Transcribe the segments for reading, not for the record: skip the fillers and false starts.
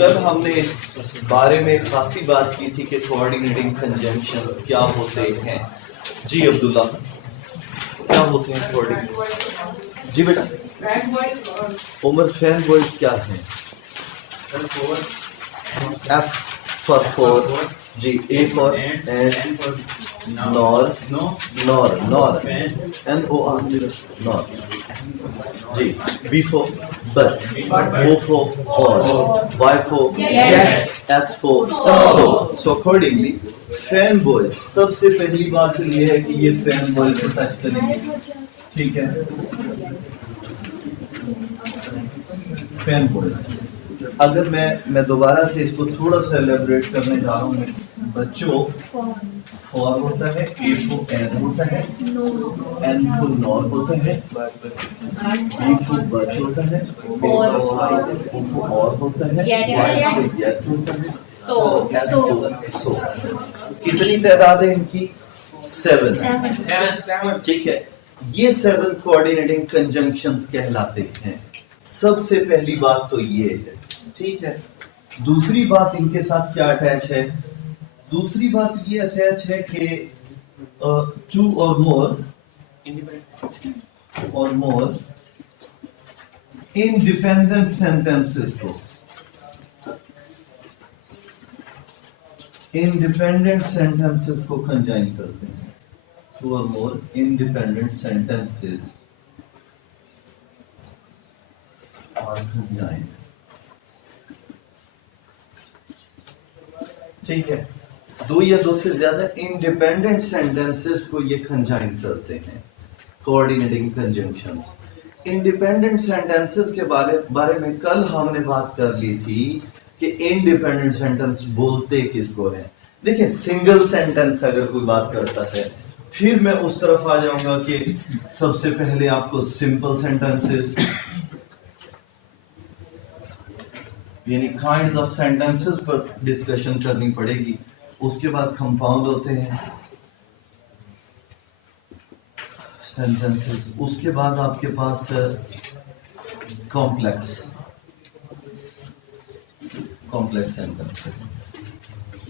कल हमने इस बारे में खासी बात की थी कि कोऑर्डिनेटिंग कंजंक्शन क्या होते हैं। जी अब्दुल्ला, क्या होते हैं कोऑर्डिनेटिंग? जी बेटा। उमर, फैन बॉयज क्या है? एफ फॉर फोर, जी, A for and, nor, nor, nor, N O R, nor, जी, B for but, O for or, Y for S for so accordingly fan boys, सबसे पहली बात तो ये है कि ये फैन बॉयज को टच करेंगे, ठीक है? फैन बॉयज, अगर मैं दोबारा से इसको थोड़ा सा एलेबरेट करने जा रहा हूँ बच्चों, फॉर होता है, ए फॉर एन होता है, एन फॉर नॉर होता है, बी फॉर बच होता है, ओ फॉर और होता है, वाई फॉर येट होता है, एस फॉर सो। कितनी तादाद है इनकी? 7, ठीक है? ये 7 कोऑर्डिनेटिंग कंजंक्शंस कहलाते हैं। सबसे पहली बात तो ये है, ठीक है? दूसरी बात इनके साथ क्या अटैच है? दूसरी बात ये अटैच है कि to or more independent sentences को कंजाइन करते हैं। To or more independent sentences are कंजाइंड, ठीक है? दो या दो से ज्यादा इंडिपेंडेंट सेंटेंसेस को ये कंजाइन करते हैं, कोऑर्डिनेटिंग कंजंक्शन। इंडिपेंडेंट सेंटेंसेस के बारे में कल हमने बात कर ली थी कि इंडिपेंडेंट सेंटेंस बोलते किसको है। देखिए, सिंगल सेंटेंस अगर कोई बात करता है, फिर मैं उस तरफ आ जाऊंगा कि सबसे पहले आपको सिंपल सेंटेंसेस यानी काइंड्स ऑफ सेंटेंसेस पर डिस्कशन करनी पड़ेगी। उसके बाद कंपाउंड होते हैं सेंटेंसेस, उसके बाद आपके पास कॉम्प्लेक्स सेंटेंसेस।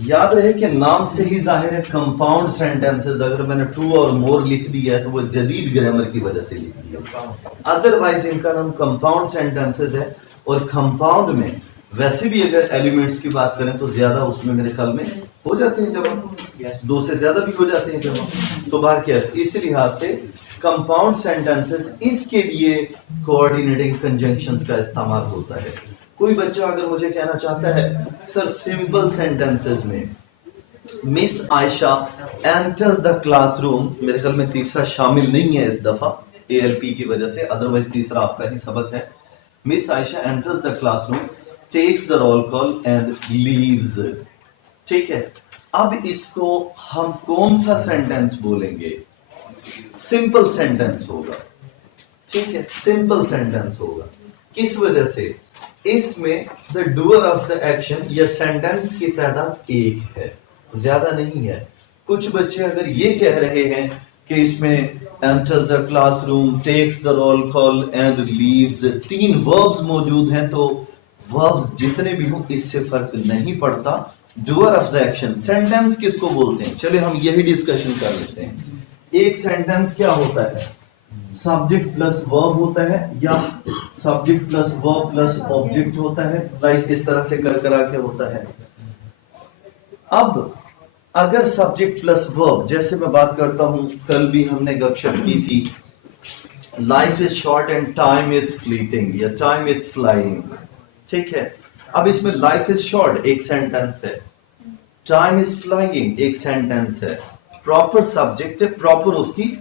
याद रहे कि नाम से ही जाहिर है कंपाउंड सेंटेंसेस। अगर मैंने टू और मोर लिख दिया है तो वो जदीद ग्रामर की वजह से लिख दिया, अदरवाइज इनका नाम कंपाउंड सेंटेंसेस है। और कंपाउंड में वैसे भी अगर एलिमेंट्स की बात करें तो ज्यादा उसमें मेरे ख्याल में हो जाते हैं जमा, दो से ज्यादा भी हो जाते हैं जमा। तो बात क्या है, इस लिहाज से कंपाउंड सेंटेंसेस, इसके लिए कोऑर्डिनेटिंग कंजंक्शंस का इस्तेमाल होता है। कोई बच्चा अगर मुझे कहना चाहता है सर सिंपल सेंटेंसेस में miss Ayesha enters the classroom, मेरे ख्याल में तीसरा शामिल नहीं है इस दफा ALP की वजह से, अदरवाइज तीसरा आपका ही सबक है। Miss Ayesha enters the classroom, takes the roll call and leaves, ठीक है? अब इसको हम कौन सा सेंटेंस बोलेंगे? सिंपल सेंटेंस होगा, ठीक है? सिंपल सेंटेंस होगा। किस वजह से? इसमें the doer of the action या सेंटेंस की तादाद एक है, ज्यादा नहीं है। कुछ बच्चे अगर ये कह रहे हैं कि इसमें enters the classroom, takes the roll call and leaves, 3 verbs मौजूद हैं, तो वर्ब्स जितने भी हों इससे फर्क नहीं पड़ता। Doer of the action, sentence किसको बोलते हैं? चले हम यही डिस्कशन कर लेते हैं। एक सेंटेंस क्या होता है? सब्जेक्ट प्लस वर्ब होता है या subject plus verb plus object होता है, राइट? इस तरह से कर आके होता है। अब अगर सब्जेक्ट प्लस वर्ब, जैसे मैं बात करता हूं, कल भी हमने गपशप की थी, life is short and time is fleeting या टाइम इज फ्लाइंग, ठीक है? अब इसमें लाइफ इज शॉर्ट एक सेंटेंस है, टाइम इज फ्लाइंग एक सेंटेंस है, प्रॉपर सब्जेक्ट है, प्रॉपर उसकी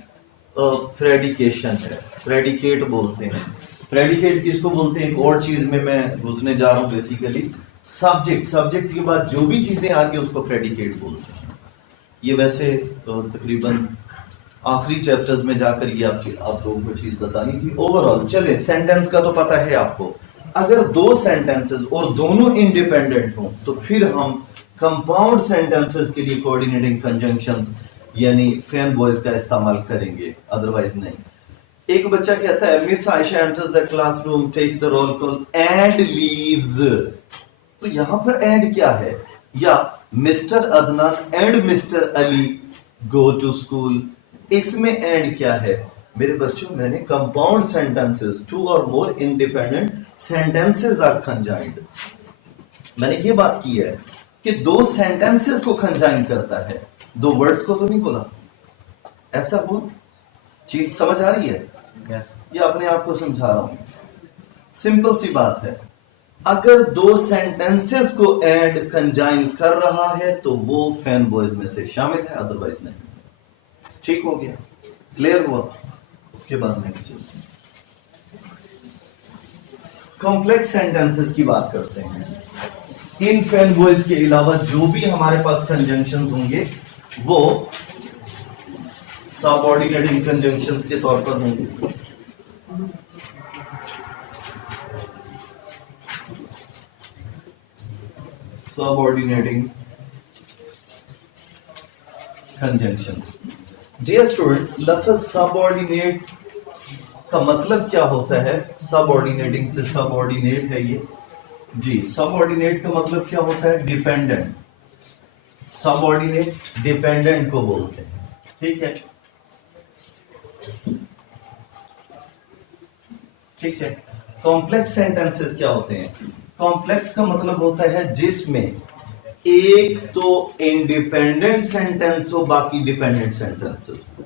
प्रेडिकेशन है, प्रेडिकेट बोलते हैं। प्रेडिकेट किसको बोलते हैं? एक और चीज में मैं घुसने जा रहा हूं, बेसिकली सब्जेक्ट के बाद जो भी चीजें आती है उसको प्रेडिकेट बोलते हैं। ये वैसे तकरीबन आखिरी चैप्टर्स में जाकर ये आप लोगों को चीज बतानी थी। ओवरऑल चले, सेंटेंस का तो पता है आपको। अगर दो सेंटेंसेस और दोनों इंडिपेंडेंट हों तो फिर हम कंपाउंड सेंटेंसेस के लिए कोऑर्डिनेटिंग कंजंक्शन यानी फैन बॉयज का इस्तेमाल करेंगे, अदरवाइज नहीं। एक बच्चा कहता है Miss Ayesha enters the classroom, takes the roll call and leaves, तो यहां पर एंड क्या है, या Mister Adnan and Mister Ali go to school, इसमें एंड क्या है मेरे बच्चों, मैंने compound sentences, two or more independent sentences are conjoined, मैंने ये बात की है कि दो सेंटेंसेस को कंजाइन करता है, दो वर्ड्स को तो नहीं बोला। ऐसा हुआ, चीज समझ आ रही है या अपने आप को समझा रहा हूं? सिंपल सी बात है, अगर दो सेंटेंसेस को एंड कंजाइन कर रहा है तो वो फैन बॉयज में से शामिल है, अदरवाइज नहीं। ठीक हो गया, क्लियर हुआ? उसके बाद नेक्स्ट चीज कॉम्प्लेक्स सेंटेंसेस की बात करते हैं। इन फैन बॉयज के अलावा जो भी हमारे पास कंजंक्शंस होंगे वो सबऑर्डिनेटिंग कंजंक्शंस के तौर पर होंगे। Subordinating conjunctions. डियर स्टूडेंट्स, लफ्ज सबऑर्डिनेट का मतलब क्या होता है? सबऑर्डिनेटिंग से सबऑर्डिनेट है ये जी। सबऑर्डिनेट का मतलब क्या होता है? डिपेंडेंट। सबऑर्डिनेट डिपेंडेंट को बोलते हैं, ठीक है, ठीक है। कॉम्प्लेक्स सेंटेंसेस क्या होते हैं? कॉम्प्लेक्स का मतलब होता है जिसमें एक तो इंडिपेंडेंट सेंटेंस हो, बाकी डिपेंडेंट सेंटेंसेस हो।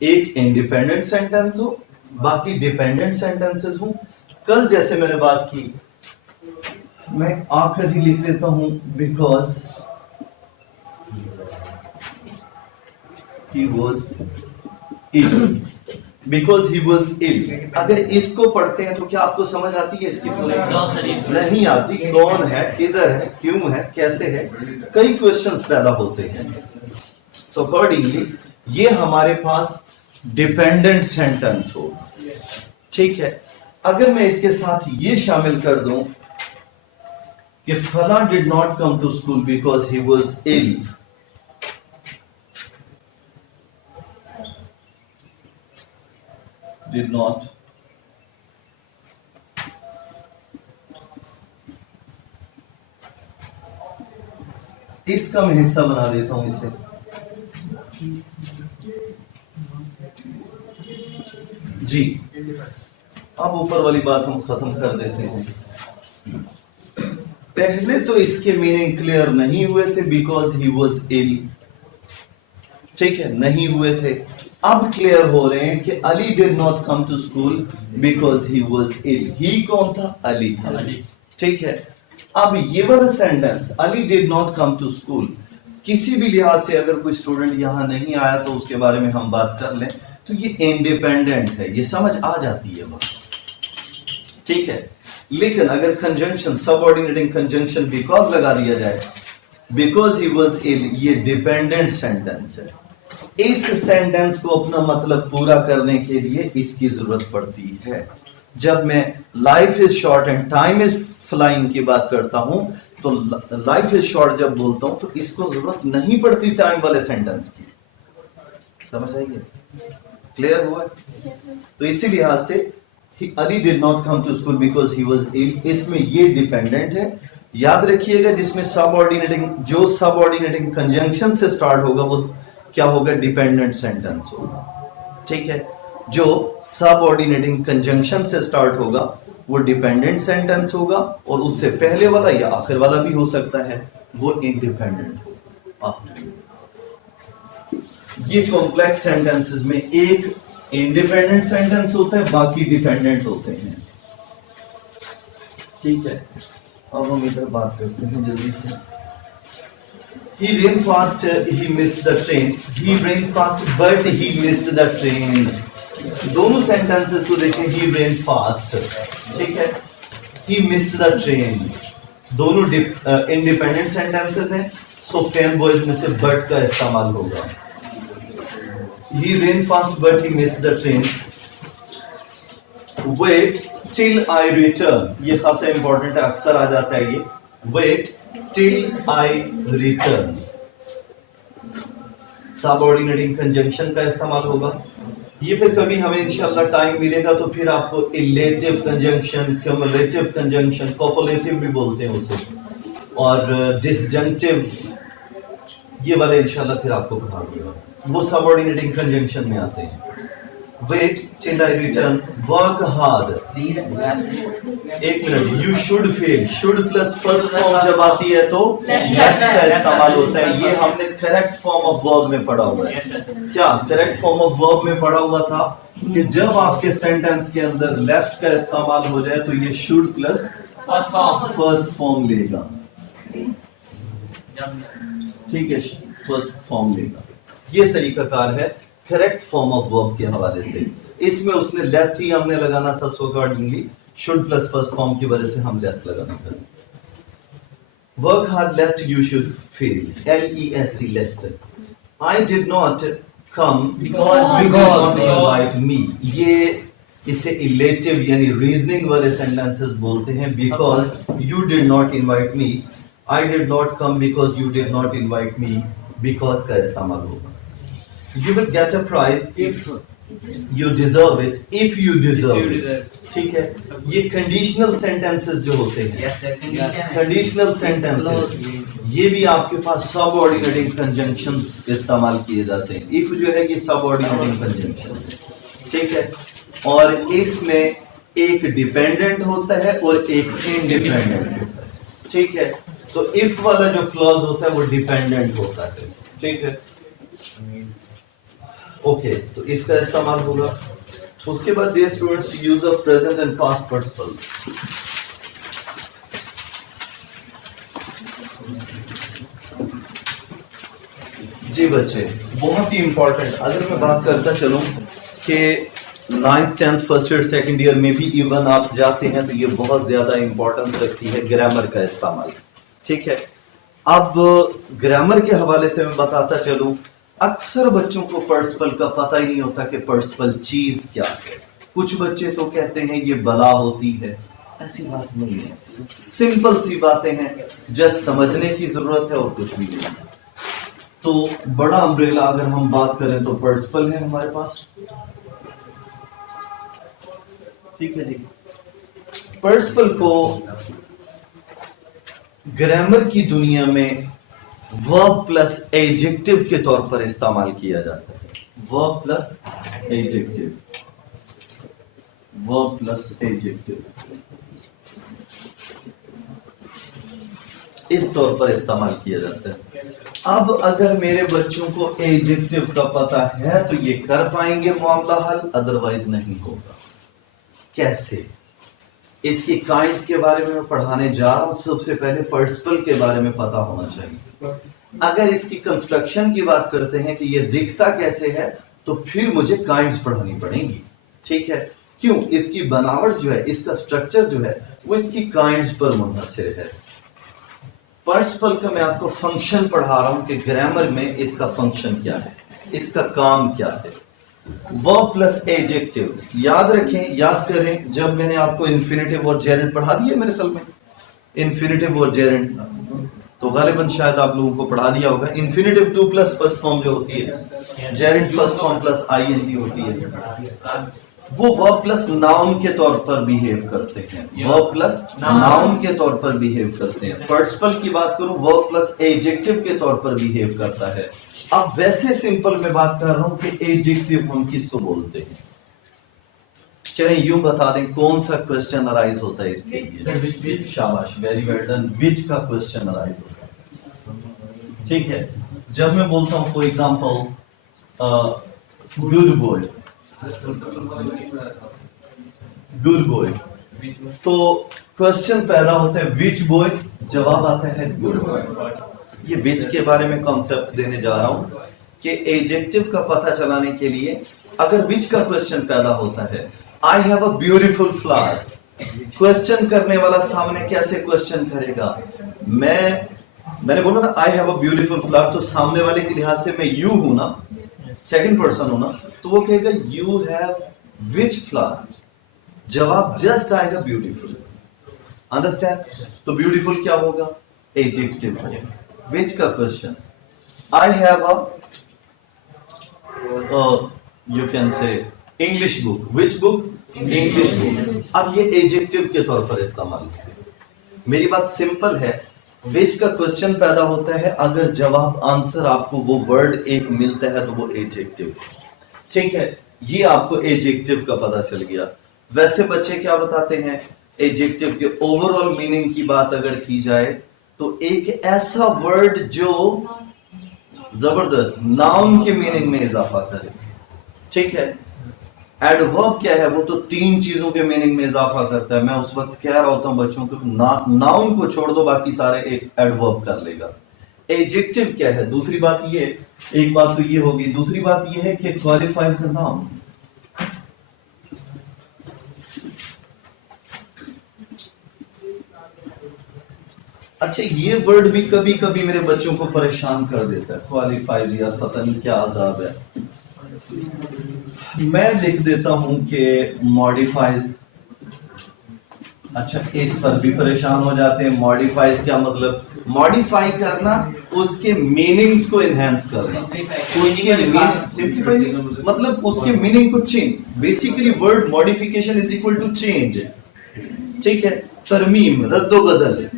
एक इंडिपेंडेंट सेंटेंस हो, बाकी डिपेंडेंट सेंटेंसेस हो। कल जैसे मैंने बात की, मैं आखिर ही लिख लेता हूं, because he was ill, because he was ill. अगर इसको पढ़ते हैं तो क्या आपको समझ आती है इसकी? नहीं आती। कौन है, किधर है, क्यों है, कैसे है, कई क्वेश्चंस पैदा होते हैं। सो अकॉर्डिंगली ये हमारे पास डिपेंडेंट सेंटेंस हो, ठीक है। अगर मैं इसके साथ ये शामिल कर दूं कि फला did not come to school because he was ill, did not इसका मैं हिस्सा बना देता हूं इसे। जी, अब ऊपर वाली बात हम खत्म कर देते हैं। पहले तो इसके मीनिंग क्लियर नहीं हुए थे, बिकॉज ही वॉज इल, ठीक है, नहीं हुए थे। अब क्लियर हो रहे हैं कि Ali did not come to school because he was ill. He कौन था? अली था, ठीक है। अब ये वाला sentence Ali did not come to school, किसी भी लिहाज से अगर कोई स्टूडेंट यहां नहीं आया तो उसके बारे में हम बात कर लें तो ये इंडिपेंडेंट है, ये समझ आ जाती है बात, ठीक है। लेकिन अगर कंजंक्शन, सबऑर्डिनेटिंग कंजंक्शन बिकॉज लगा दिया जाए, बिकॉज ही वॉज इल, ये डिपेंडेंट सेंटेंस है। इस सेंटेंस को अपना मतलब पूरा करने के लिए इसकी जरूरत पड़ती है। जब मैं life is short and time is flying की बात करता हूं तो लाइफ इज शॉर्ट जब बोलता हूं तो इसको जरूरत नहीं पड़ती टाइम वाले सेंटेंस की। समझ आइए? क्लियर हुआ? तो इसी लिहाज से Ali did not come to school because he was ill, इसमें ये डिपेंडेंट है। याद रखिएगा, जिसमें सबऑर्डिनेटिंग, जो सबऑर्डिनेटिंग कंजंक्शन से स्टार्ट होगा वो क्या होगा? डिपेंडेंट सेंटेंस होगा, ठीक है। जो सबऑर्डिनेटिंग कंजंक्शन से स्टार्ट होगा वो डिपेंडेंट सेंटेंस होगा, और उससे पहले वाला या आखिर वाला भी हो सकता है, वो इंडिपेंडेंट होगा। ये कॉम्प्लेक्स सेंटेंसेस में एक इंडिपेंडेंट सेंटेंस होता है, बाकी डिपेंडेंट होते हैं, ठीक है। अब हम इधर बात करते हैं जल्दी से। He ran fast, he missed the train. He ran fast, but he missed the train. दोनों सेंटेंसेस को देखें, he ran fast, ठीक है, he missed the train, दोनों इंडिपेंडेंट सेंटेंसेस हैं। सो फैन बॉयज में से but का इस्तेमाल होगा। He ran fast, but he missed the train. Wait till I return, ये खासा इंपॉर्टेंट है, अक्सर आ जाता है ये। Wait till I return, subordinating conjunction का इस्तेमाल होगा। ये फिर कभी हमें इंशाल्लाह टाइम मिलेगा तो फिर आपको इलेटिव कंजंक्शन, क्युमुलेटिव कंजंक्शन, कॉपुलेटिव भी बोलते हैं उसे, और डिसजंक्टिव ये वाले इंशाल्लाह फिर आपको पढ़ा दूंगा, वो सबऑर्डिनेटिंग कंजंक्शन में आते हैं। Wait till I return, work hard, एक minute, you should fail, should plus first form जब आती है तो लेफ्ट का इस्तेमाल होता है। ये हमने करेक्ट फॉर्म ऑफ वर्ब में पढ़ा हुआ है। क्या करेक्ट फॉर्म ऑफ वर्ब में पढ़ा हुआ था कि जब आपके सेंटेंस के अंदर लेफ्ट का इस्तेमाल हो जाए तो ये शुड प्लस फर्स्ट फॉर्म लेगा, ठीक है, फर्स्ट फॉर्म लेगा। ये तरीकाकार है करेक्ट फॉर्म ऑफ वर्ब के हवाले से। इसमें उसने लेस्ट ही हमने लगाना था, so accordingly should plus first form की वजह से हम लेस्ट लगाना था। Work hard lest you should fail, LEST lest. I did not come because you did not invite me, ये इसे इलेटिव यानी रीजनिंग वाले सेंटेंसेस बोलते हैं। Because you did not invite me, I did not come because you did not invite me, because का इस्तेमाल होगा। You will get a prize if you deserve it, if you deserve it, ठीक है। ये conditional sentences जो होते हैं, conditional sentences, ये भी आपके पास सबऑर्डिनेटिंग कंजंक्शन इस्तेमाल किए जाते हैं। इफ जो है ये सबऑर्डिनेटिंग कंजंक्शन, ठीक है, और इसमें एक डिपेंडेंट होता है और एक इंडिपेंडेंट होता है, ठीक है। तो इफ वाला जो क्लॉज होता है वो डिपेंडेंट होता है, ठीक है, ओके। तो इफ का इस्तेमाल होगा। उसके बाद dear students, use of present and past participle. जी बच्चे, बहुत ही इंपॉर्टेंट। अगर मैं बात करता चलूं कि 9th 10th first year second year में भी इवन आप जाते हैं तो ये बहुत ज्यादा इंपॉर्टेंस रखती है ग्रामर का इस्तेमाल, ठीक है। अब ग्रामर के हवाले से मैं बताता चलूं, अक्सर बच्चों को पार्टिसिपल का पता ही नहीं होता कि पार्टिसिपल चीज क्या है। कुछ बच्चे तो कहते हैं ये बला होती है, ऐसी बात नहीं है, सिंपल सी बातें हैं, जस्ट समझने की जरूरत है और कुछ भी नहीं। तो बड़ा अम्ब्रेला अगर हम बात करें तो पार्टिसिपल है हमारे पास, ठीक है जी। पार्टिसिपल को ग्रामर की दुनिया में वर्ब प्लस एडजेक्टिव के तौर पर इस्तेमाल किया जाता है। Verb plus adjective, verb plus adjective, इस तौर पर इस्तेमाल किया जाता है। अब अगर मेरे बच्चों को एडजेक्टिव का पता है तो ये कर पाएंगे मामला हल, अदरवाइज नहीं होगा। कैसे? इसकी काइंड्स के बारे में मैं पढ़ाने जा रहा हूं। सबसे पहले पार्टिसिपल के बारे में पता होना चाहिए। अगर इसकी कंस्ट्रक्शन की बात करते हैं कि ये दिखता कैसे है, तो फिर मुझे काइंड्स पढ़ानी पड़ेंगी, ठीक है। क्यों? इसकी बनावट जो है, इसका स्ट्रक्चर जो है, वो इसकी काइंड्स पर मुनहसर है। पार्टिसिपल का मैं आपको फंक्शन पढ़ा रहा हूं कि ग्रामर में इसका फंक्शन क्या है, इसका काम क्या है। वर्ब प्लस एडजेक्टिव, याद रखें, याद करें, जब मैंने आपको इन्फिनेटिव और जेरेंट पढ़ा दिया मेरे ख्याल में, इन्फिनेटिव और जेरेंट, तो गालिबन शायद आप लोगों को पढ़ा दिया होगा। इन्फिनेटिव 2 प्लस फर्स्ट फॉर्म जो होती है, Geraint first form plus ING होती है, वो वर्ब प्लस नाउन के तौर पर बिहेव करते हैं। वर्ब प्लस नाउन के तौर पर बिहेव करते हैं। पार्टिसिपल की बात करूं, वर्ब प्लस एडजेक्टिव के तौर पर बिहेव करता है। अब वैसे सिंपल में बात कर रहा हूं कि एडजेक्टिव हम किसको बोलते हैं। चलिए यूं बता दें, कौन सा क्वेश्चन अराइज होता है इसके लिए? शाबाश, वेरी वेल डन। विच का क्वेश्चन अराइज होता है, ठीक है। जब मैं बोलता हूं for example good boy, good boy, तो क्वेश्चन पहला होता है विच बॉय, जवाब आता है गुड बॉय। ये विच के बारे में कॉन्सेप्ट देने जा रहा हूं कि एडजेक्टिव का पता चलाने के लिए अगर विच का क्वेश्चन पैदा होता है, I have a beautiful flower, question करने वाला सामने कैसे क्वेश्चन करेगा? मैंने बोला ना I have a beautiful flower, तो सामने वाले के लिहाज से मैं यू हूं ना, सेकंड पर्सन हूं ना, तो वो कहेगा यू हैव विच फ्लावर, जवाब जस्ट आएगा ब्यूटीफुल। अंडरस्टैंड? तो ब्यूटीफुल क्या होगा? एडजेक्टिव होगा। विच का question, I have a you can say English book, which book? English book. अब ये एडजेक्टिव के तौर पर इस्तेमाल है। मेरी बात सिंपल है, विच का क्वेश्चन पैदा होता है अगर जवाब आंसर आपको वो वर्ड एक मिलता है तो वो एडजेक्टिव। ठीक है, ये आपको एडजेक्टिव का पता चल गया। वैसे बच्चे क्या बताते हैं, एडजेक्टिव के ओवरऑल मीनिंग की बात अगर की जाए तो एक ऐसा वर्ड जो जबरदस्त नाउन के मीनिंग में इजाफा करे। ठीक है, एडवर्ब क्या है, वो तो 3 चीजों के मीनिंग में इजाफा करता है। मैं उस वक्त कह रहा होता हूं बच्चों को नाउन को छोड़ दो, बाकी सारे एक एडवर्ब कर लेगा। एडजेक्टिव क्या है, दूसरी बात ये, एक बात तो ये होगी, दूसरी बात ये है कि क्वालिफाइज द नाउन। अच्छा, ये वर्ड भी कभी कभी मेरे बच्चों को परेशान कर देता है, क्वालिफाइज, यार पता नहीं क्या अजाब है। मैं लिख देता हूं कि मॉडिफाइज। अच्छा, इस पर भी परेशान हो जाते हैं। मॉडिफाइज क्या मतलब, मॉडिफाई करना, उसके मीनिंग्स को एनहांस करना, उसके सिंप्लीफाई मतलब उसके मीनिंग को change. Basically word modification is equal to change. ठीक है, तरमीम, रद्दोबदल।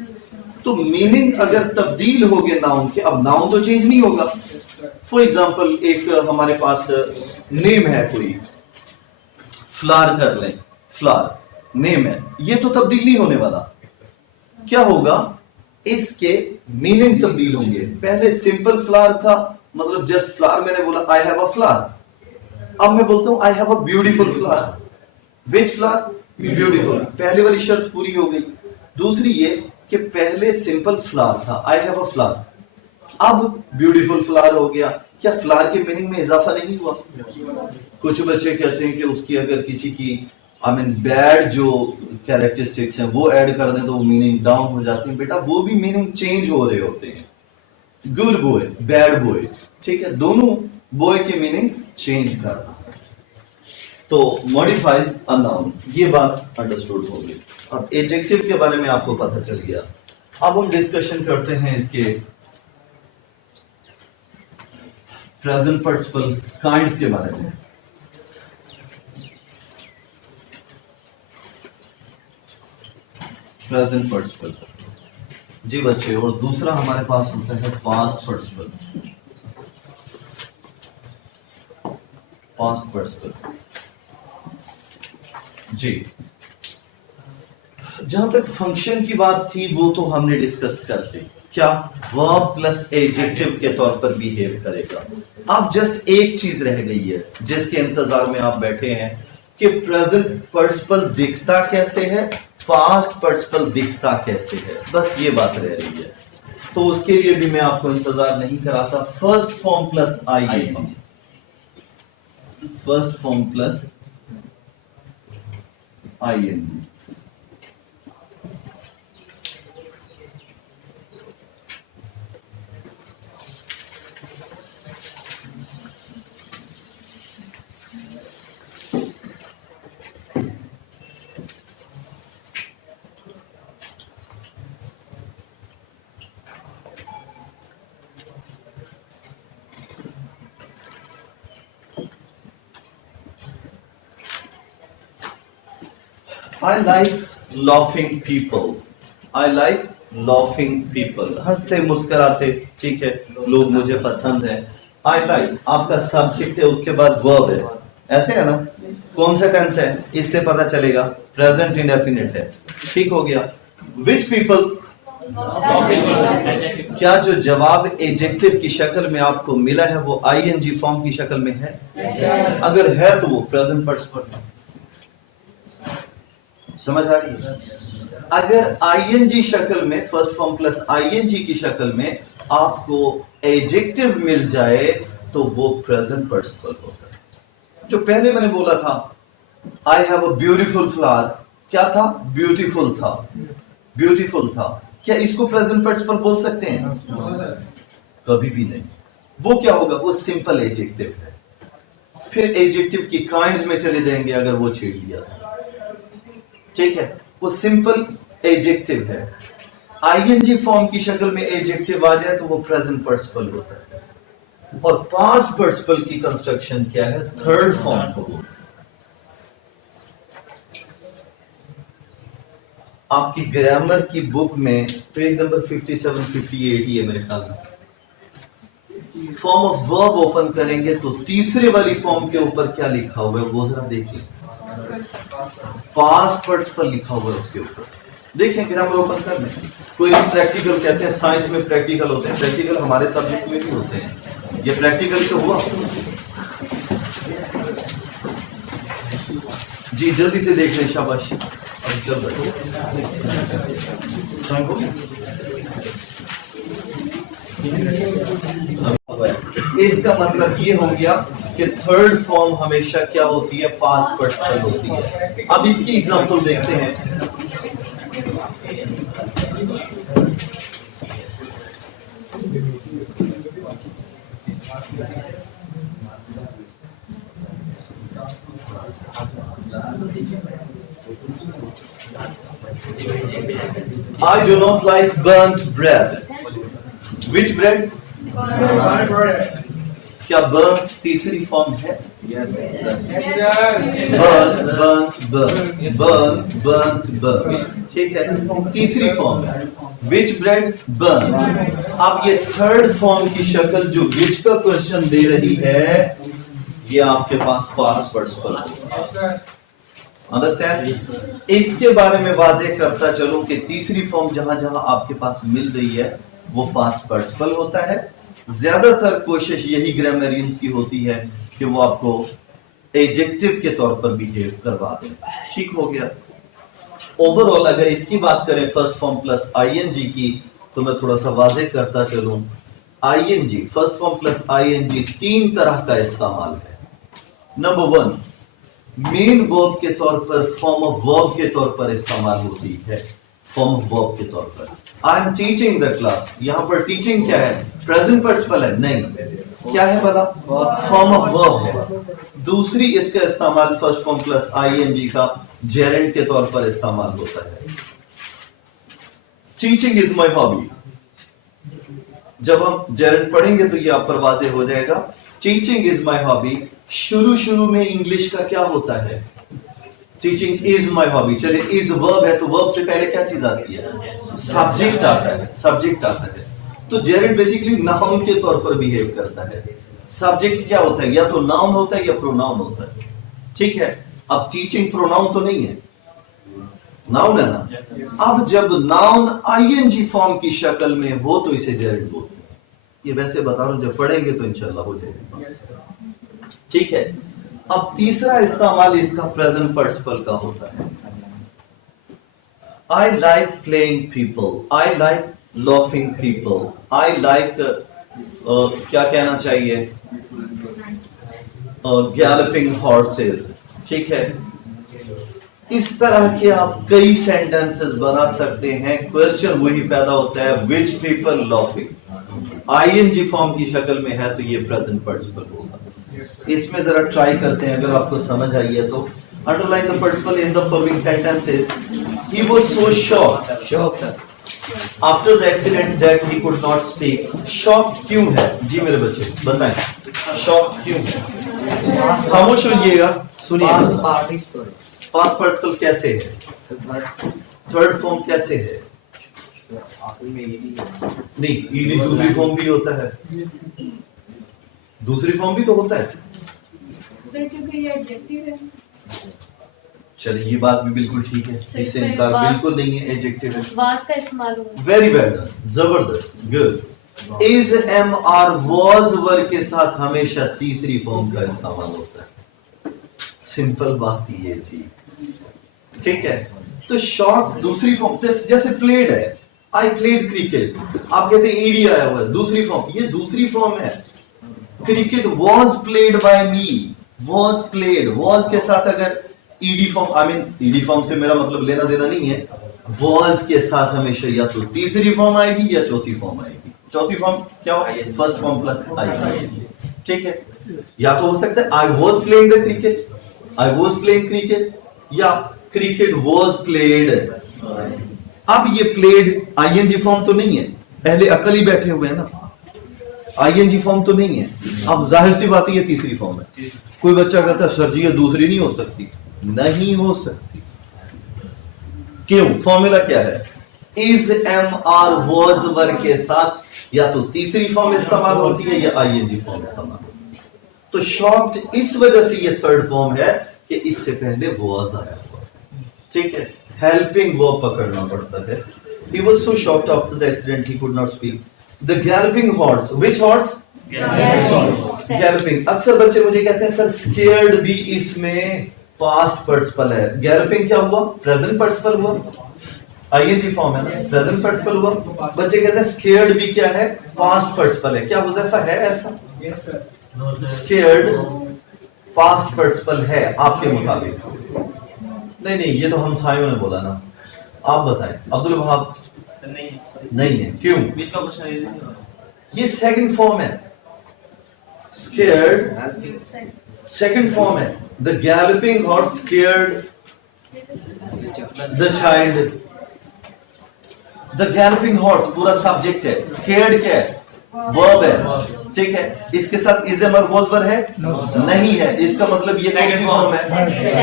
तो मीनिंग अगर तब्दील हो गए नाउन के, अब नाउन तो चेंज नहीं होगा। फॉर एग्जाम्पल, एक हमारे पास नेम है कोई, फ्लावर कर लें, फ्लावर नेम है, ये तो तब्दील नहीं होने वाला। क्या होगा, इसके मीनिंग तब्दील होंगे। पहले सिंपल फ्लावर था, मतलब जस्ट फ्लावर, मैंने बोला आई हैव अ फ्लावर। अब मैं बोलता हूं I have a beautiful flower. Which flower, beautiful. पहले वाली शर्त पूरी हो गई। दूसरी ये कि पहले सिंपल फ्लावर था, आई हैव अ फ्लावर, अब ब्यूटीफुल फ्लावर हो गया। क्या फ्लावर के मीनिंग में इजाफा नहीं हुआ? कुछ बच्चे कहते हैं कि उसकी अगर किसी की बैड जो कैरेक्टरिस्टिक्स हैं वो ऐड कर दें तो वो मीनिंग डाउन हो जाती है। बेटा, वो भी मीनिंग चेंज हो रहे होते हैं। गुड बॉय, बैड बॉय, ठीक है, दोनों बॉय के मीनिंग चेंज करना। तो मॉडिफाइज अ नाउन, ये बात अंडरस्टूड हो गई। अब एडजेक्टिव के बारे में आपको पता चल गया। अब हम डिस्कशन करते हैं इसके प्रेजेंट पार्टिसिपल काइंड्स के बारे में। प्रेजेंट पार्टिसिपल जी बच्चे, और दूसरा हमारे पास होता है पास्ट पार्टिसिपल। पास्ट पार्टिसिपल जी, जहां तक फंक्शन की बात थी वो तो हमने डिस्कस कर ली, क्या वर्ब प्लस एडजेक्टिव के तौर पर बिहेव करेगा। अब जस्ट एक चीज रह गई है जिसके इंतजार में आप बैठे हैं कि प्रेजेंट पार्टिसिपल दिखता कैसे है, पास्ट पार्टिसिपल दिखता कैसे है, बस ये बात रह रही है। तो उसके लिए भी मैं आपको इंतजार नहीं कराता। First form plus ING, first form plus ING. I like laughing people. I like laughing people. हंसते मुस्कुराते, ठीक है, लोग मुझे पसंद है। I like आपका सब्जेक्ट है, उसके बाद वर्ब है, ऐसे है ना। कौन सा टेंस है, इससे पता चलेगा, प्रेजेंट इंडेफिनिट है। ठीक हो गया। Which people, क्या जो जवाब एडजेक्टिव की शक्ल में आपको मिला है वो आईएनजी फॉर्म की शक्ल में है? अगर है तो वो प्रेजेंट पार्टिसिपल है। समझ आ रही है? अगर आईएनजी शक्ल में, फर्स्ट फॉर्म प्लस आईएनजी की शक्ल में आपको एडजेक्टिव मिल जाए तो वो प्रेजेंट पार्टिसिपल होता है। जो पहले मैंने बोला था, I have a beautiful flower, क्या था, ब्यूटीफुल था, ब्यूटीफुल था। क्या इसको प्रेजेंट पार्टिसिपल बोल सकते हैं? कभी भी नहीं। वो क्या होगा, वो सिंपल एडजेक्टिव है। फिर एडजेक्टिव की काइंड्स में चले जाएंगे अगर वो छेड़ लिया था, ठीक है, वो सिंपल एडजेक्टिव है। आईएनजी फॉर्म की शक्ल में एडजेक्टिव आ जाए तो वो प्रेजेंट पार्टिसिपल होता है। और पास्ट पार्टिसिपल की कंस्ट्रक्शन क्या है, थर्ड फॉर्म को। आपकी ग्रामर की बुक में पेज नंबर 57 58 ही है मेरे ख्याल में। फॉर्म ऑफ वर्ब ओपन करेंगे तो तीसरे वाली फॉर्म के ऊपर क्या लिखा हुआ है वो जरा देखिए। पास्ट पार्टिसिपल लिखा हुआ है उसके ऊपर। देखें ग्रामर ओपन कर लें। कोई प्रैक्टिकल कहते हैं, साइंस में प्रैक्टिकल होते हैं, प्रैक्टिकल हमारे सब्जेक्ट में भी होते हैं। ये प्रैक्टिकल तो हुआ जी, जल्दी से देख लें, शाबाश। चल इसका मतलब ये हो गया कि थर्ड फॉर्म हमेशा क्या होती है, पास्ट पार्टिसिपल होती है। अब इसकी एग्जांपल देखते हैं। I do not like burnt bread. Which bread? क्या burnt तीसरी फॉर्म है? burn, ठीक है, तीसरी फॉर्म है। Which bread? burnt। अब ये थर्ड फॉर्म की शक्ल जो which का क्वेश्चन दे रही है, ये आपके पास पास्ट पार्टिसिपल। अंडरस्टैंड? इसके बारे में वाज़ेह करता चलूं कि तीसरी फॉर्म जहां जहां आपके पास मिल रही है वो पास्ट पार्टिसिपल होता है। ज्यादातर कोशिश यही ग्रामरियंस की होती है कि वो आपको एडजेक्टिव के तौर पर बिहेव करवा दें। ठीक हो गया। ओवरऑल अगर इसकी बात करें फर्स्ट फॉर्म प्लस आईएनजी की, तो मैं थोड़ा सा वाज़ेह करता चलूं। ING, first form plus ING, तीन तरह का इस्तेमाल है। नंबर 1, मेन वर्ब के तौर पर, फॉर्म ऑफ वर्ब के तौर पर इस्तेमाल होती है। फॉर्म ऑफ वर्ब के तौर पर I am teaching the class, यहां पर टीचिंग क्या है, प्रेजेंट पार्टिसिपल है? नहीं, क्या है पता? फॉर्म ऑफ वर्ब है। दूसरी इसका इस्तेमाल फर्स्ट फॉर्म प्लस आईएनजी का जेरेंड के तौर पर इस्तेमाल होता है। टीचिंग इज माई हॉबी, जब हम जेरेंड पढ़ेंगे तो ये आप पर वाज़ेह हो जाएगा। टीचिंग इज माई हॉबी, शुरू में इंग्लिश का क्या होता है? Teaching is my hobby. चलिए, इज वर्ब है तो वर्ब से पहले क्या चीज आती है? सब्जेक्ट आता है। सब्जेक्ट आता है तो जेरेंड बेसिकली नाउन के तौर पर बिहेव करता है। सब्जेक्ट क्या होता है? या तो नाउन होता है या प्रोनाउन होता है। ठीक है, अब टीचिंग प्रोनाउन तो नहीं है, नाउन है ना। अब जब नाउन आईएनजी फॉर्म की शक्ल में हो तो इसे जेरेंड बोलते हैं। ये वैसे बता रहा हूं, जब पढ़ेंगे तो इंशाल्लाह हो जाएगा। ठीक है, अब तीसरा इस्तेमाल इसका प्रेजेंट पार्टिसिपल का होता है। I like playing people, I like laughing people, I like क्या कहना चाहिए, गैलपिंग हॉर्सेस। ठीक है, इस तरह के आप कई सेंटेंसेस बना सकते हैं। क्वेश्चन वही पैदा होता है, which people laughing. ING form की शक्ल में है तो ये प्रेजेंट पार्टिसिपल होगा। इसमें जरा ट्राई करते हैं, अगर आपको समझ आई है तो। Underline the participle in the following sentences. He was so shocked after the accident that he could not speak. Shocked क्यों है जी मेरे बच्चे, बताएं, शॉक्ड क्यों है? खामोश होइएगा, सुनिए। पास्ट पार्टिसिपल कैसे है? थर्ड फॉर्म कैसे है? नहीं, ईडी दूसरी फॉर्म भी होता है। दूसरी फॉर्म भी तो होता है सर, क्योंकि ये एडजेक्टिव है। चलिए, ये बात भी बिल्कुल ठीक है, इससे इनकार बिल्कुल नहीं है, एडजेक्टिव है। वाज का इस्तेमाल होगा। वेरी वेल, जबरदस्त, good. Is, am, are, was verb के साथ हमेशा तीसरी फॉर्म का इस्तेमाल होता है। सिंपल बात ये थी। ठीक है, तो शॉक दूसरी फॉर्म, जैसे प्लेड है, आई प्लेड क्रिकेट, आप कहते हैं ईडी आया हुआ है, दूसरी फॉर्म, ये दूसरी फॉर्म है। Cricket was played by me, was played, was के साथ अगर ED form, I mean ED form से मेरा मतलब लेना देना नहीं है, वॉज के साथ हमेशा या तो तीसरी फॉर्म आएगी या चौथी फॉर्म आएगी। चौथी फॉर्म क्या हो? फर्स्ट फॉर्म प्लस आई। ठीक है, या तो हो सकता है I was playing the cricket, I was playing cricket, या क्रिकेट वॉज प्लेड। अब ये प्लेड आईएनजी फॉर्म तो नहीं है, पहले अकल ही बैठे हुए हैं ना, आईएनजी फॉर्म तो नहीं है। अब जाहिर सी बात है ये तीसरी फॉर्म है। कोई बच्चा कहता है सर जी ये दूसरी नहीं हो सकती, नहीं हो सकती। क्यों? फॉर्मूला क्या है? Is am are was verb के साथ या तो तीसरी फॉर्म इस्तेमाल होती है या आईएनजी फॉर्म इस्तेमाल होती है। तो शॉर्ट इस वजह से ये थर्ड फॉर्म है कि इससे पहले वॉज आया हुआ, ठीक है। हेल्पिंग वर्ब पकड़ना पड़ता है। He was so shocked after the accident he could not speak. The galloping horse. Which horse? Galloping. अक्सर बच्चे मुझे कहते हैं सर scared भी इसमें past participle है। Galloping क्या हुआ? Present participle हुआ। ING फॉर्म है ना, प्रेजेंट पार्टिसिपल हुआ। बच्चे कहते हैं scared भी क्या है? past participle है। क्या हुज़ैफा है ऐसा? Yes sir. Scared past participle है आपके मुताबिक? नहीं, ये तो हम सायों ने बोला ना, आप बताएं। अब्दुल वहाब? नहीं है। क्यों? ये सेकंड फॉर्म है। स्केयर्ड सेकंड फॉर्म है। The galloping horse scared the child. The galloping horse पूरा सब्जेक्ट है, स्केयर्ड क्या है? वर्ब है, ठीक है। इसके साथ इज एम और वॉज वर है? नहीं है। इसका मतलब ये कौन सी फॉर्म है?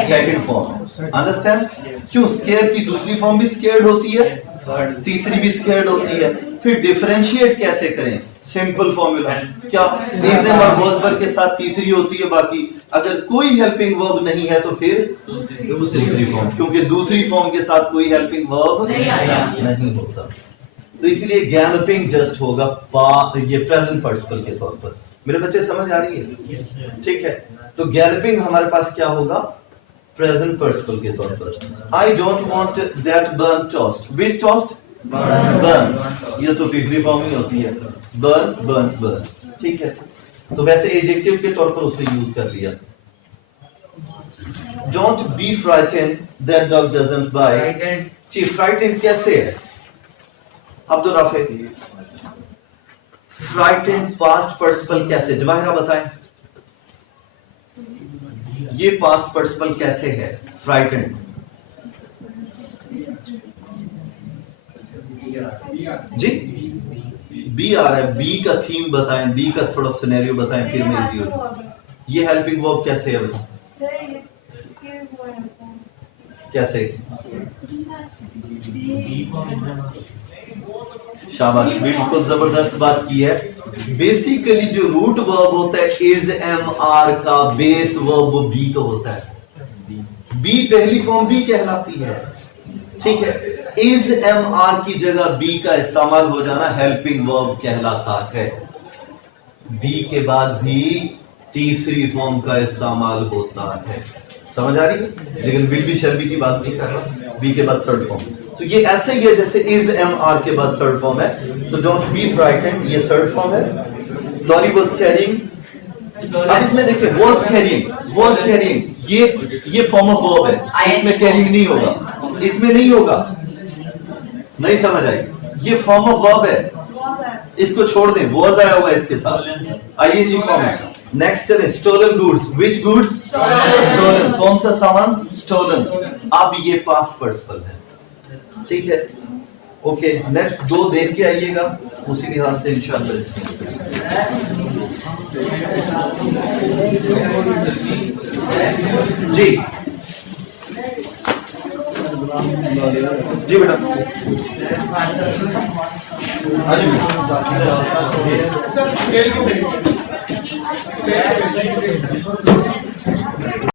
सेकंड फॉर्म है। अंडरस्टैंड? क्यों? स्केयर की दूसरी फॉर्म भी स्केयर्ड होती है, तीसरी भी स्केयर्ड होती है। फिर डिफरेंशिएट कैसे करें? सिंपल फॉर्मूला क्या? इज एम और वॉज वर के साथ तीसरी होती है, बाकी अगर कोई हेल्पिंग वर्ब नहीं है तो फिर दूसरी फॉर्म, क्योंकि दूसरी फॉर्म के साथ कोई हेल्पिंग वर्ब नहीं होता। तो इसलिए गैलपिंग जस्ट होगा ये प्रेजेंट पार्टिसिपल के तौर पर। मेरे बच्चे समझ आ रही है? ठीक है। तो गैलपिंग हमारे पास क्या होगा? प्रेजेंट पार्टिसिपल के तौर पर। I don't want that burn toast. Which toast? Burn. ये तो तीसरी फॉर्म ही होती है, बर्न बर्न बर्न, ठीक है। तो वैसे एडजेक्टिव के तौर पर उसने यूज कर लिया। Don't be frightened that dog doesn't bite. जी, फ्राइटेंड कैसे है Abdul Rafe? Frightened past participle कैसे? जवाहिरा बताएं, ये पास्ट पार्टिसिपल कैसे है फ्राइटेंड? जी, बी आ रहा है। बी का थीम बताएं, बी का थोड़ा सिनेरियो बताएं, फिर मैं इजी हो। ये हेल्पिंग वर्ब कैसे है? कैसे? शाबाश, बिल्कुल जबरदस्त बात की है। बेसिकली जो रूट वर्ब होता है इज एम आर का, बेस वर्ब वो बी तो होता है। बी पहली फॉर्म बी कहलाती है, ठीक है। इज एम आर की जगह बी का इस्तेमाल हो जाना हेल्पिंग वर्ब कहलाता है। बी के बाद भी तीसरी फॉर्म का इस्तेमाल होता है। समझ आ रही है? लेकिन विल बी शैल बी की बात नहीं कर रहा। बी के बाद थर्ड फॉर्म। तो ये ऐसे ही है जैसे इज एम आर के बाद थर्ड फॉर्म है। तो डोंट बी फ्राइटेंड ये थर्ड फॉर्म है। Lorry was carrying. अब इसमें देखिए वाज कैरिंग ये फॉर्म ऑफ वर्ब है। इसमें कैरिंग नहीं होगा, इसमें नहीं होगा। नहीं समझ आई? ये फॉर्म ऑफ वर्ब है, इसको छोड़ दें। वाज आया हुआ इसके साथ, आईएनजी फॉर्म है। नेक्स्ट चले, stolen goods. Which goods? Stolen. कौन सा सामान? स्टोलन। अब ये पास्ट पार्टिसिपल है, ठीक है। ओके, नेक्स्ट दो देख के आइएगा, उसी लिहाज से इंशाल्लाह। जी जी बेटा, हाँ जी।